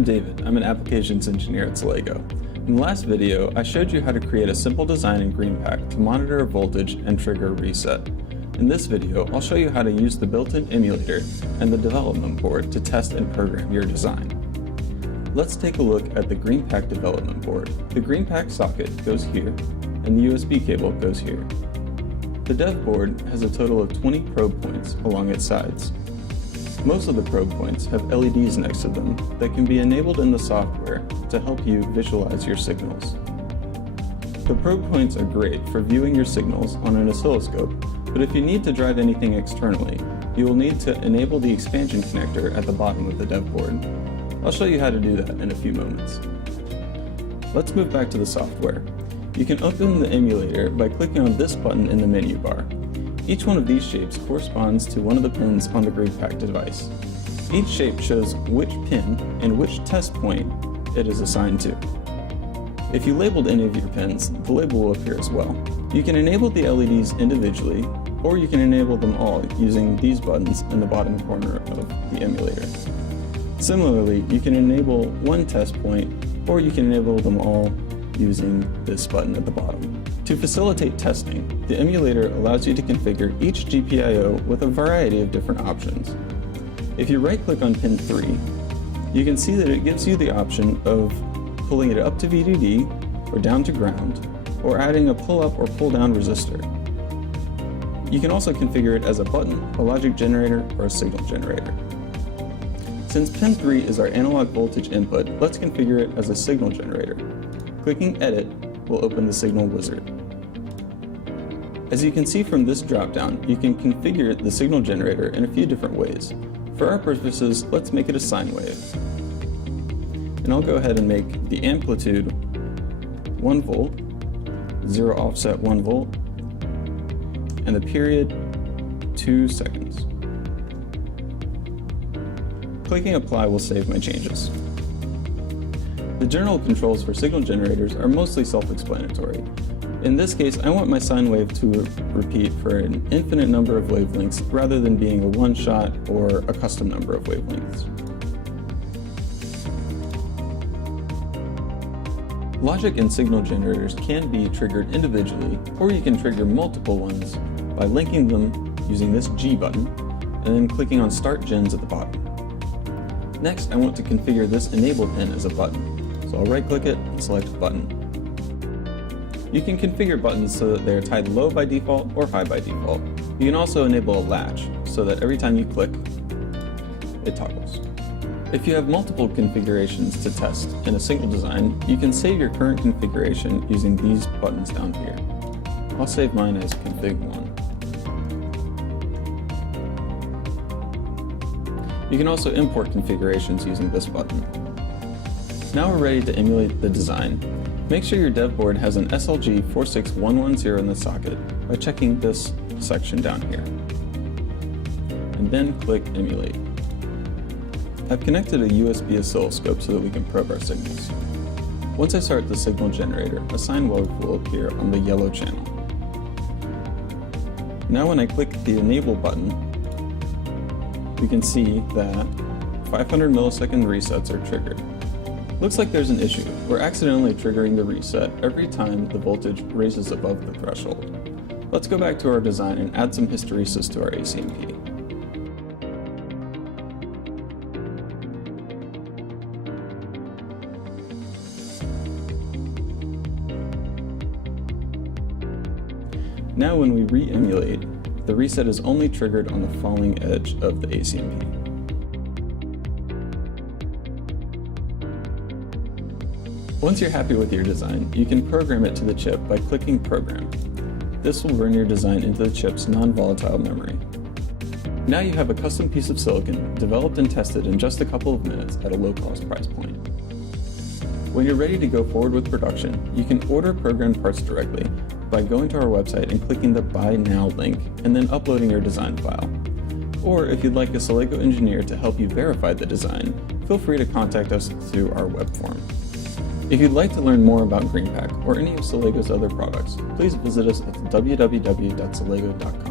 I'm David. I'm an applications engineer at Solego. In the last video, I showed you how to create a simple design in GreenPAK to monitor a voltage and trigger a reset. In this video, I'll show you how to use the built-in emulator and the development board to test and program your design. Let's take a look at the GreenPAK development board. The GreenPAK socket goes here, and the USB cable goes here. The dev board has a total of 20 probe points along its sides. Most of the probe points have LEDs next to them that can be enabled in the software to help you visualize your signals. The probe points are great for viewing your signals on an oscilloscope, but if you need to drive anything externally, you will need to enable the expansion connector at the bottom of the dev board. I'll show you how to do that in a few moments. Let's move back to the software. You can open the emulator by clicking on this button in the menu bar. Each one of these shapes corresponds to one of the pins on the GreenPAK device. Each shape shows which pin and which test point it is assigned to. If you labeled any of your pins, the label will appear as well. You can enable the LEDs individually, or you can enable them all using these buttons in the bottom corner of the emulator. Similarly, you can enable one test point, or you can enable them all using this button at the bottom. To facilitate testing, the emulator allows you to configure each GPIO with a variety of different options. If you right-click on pin 3, you can see that it gives you the option of pulling it up to VDD, or down to ground, or adding a pull-up or pull-down resistor. You can also configure it as a button, a logic generator, or a signal generator. Since pin 3 is our analog voltage input, let's configure it as a signal generator. Clicking Edit will open the signal wizard. As you can see from this dropdown, you can configure the signal generator in a few different ways. For our purposes, let's make it a sine wave. And I'll go ahead and make the amplitude 1 volt, 0 offset 1 volt, and the period 2 seconds. Clicking Apply will save my changes. The general controls for signal generators are mostly self-explanatory. In this case, I want my sine wave to repeat for an infinite number of wavelengths rather than being a one-shot or a custom number of wavelengths. Logic and signal generators can be triggered individually, or you can trigger multiple ones by linking them using this G button and then clicking on Start Gens at the bottom. Next, I want to configure this enable pin as a button, so I'll right-click it and select Button. You can configure buttons so that they are tied low by default or high by default. You can also enable a latch so that every time you click, it toggles. If you have multiple configurations to test in a single design, you can save your current configuration using these buttons down here. I'll save mine as config 1. You can also import configurations using this button. Now we're ready to emulate the design. Make sure your dev board has an SLG 46110 in the socket by checking this section down here. And then click Emulate. I've connected a USB oscilloscope so that we can probe our signals. Once I start the signal generator, a sine wave will appear on the yellow channel. Now when I click the Enable button, we can see that 500 millisecond resets are triggered. Looks like there's an issue. We're accidentally triggering the reset every time the voltage raises above the threshold. Let's go back to our design and add some hysteresis to our ACMP. Now when we re-emulate, the reset is only triggered on the falling edge of the ACMP. Once you're happy with your design, you can program it to the chip by clicking Program. This will run your design into the chip's non-volatile memory. Now you have a custom piece of silicon developed and tested in just a couple of minutes at a low-cost price point. When you're ready to go forward with production, you can order programmed parts directly by going to our website and clicking the Buy Now link and then uploading your design file. Or if you'd like a Solego engineer to help you verify the design, feel free to contact us through our web form. If you'd like to learn more about GreenPAK or any of Solego's other products, please visit us at www.solego.com.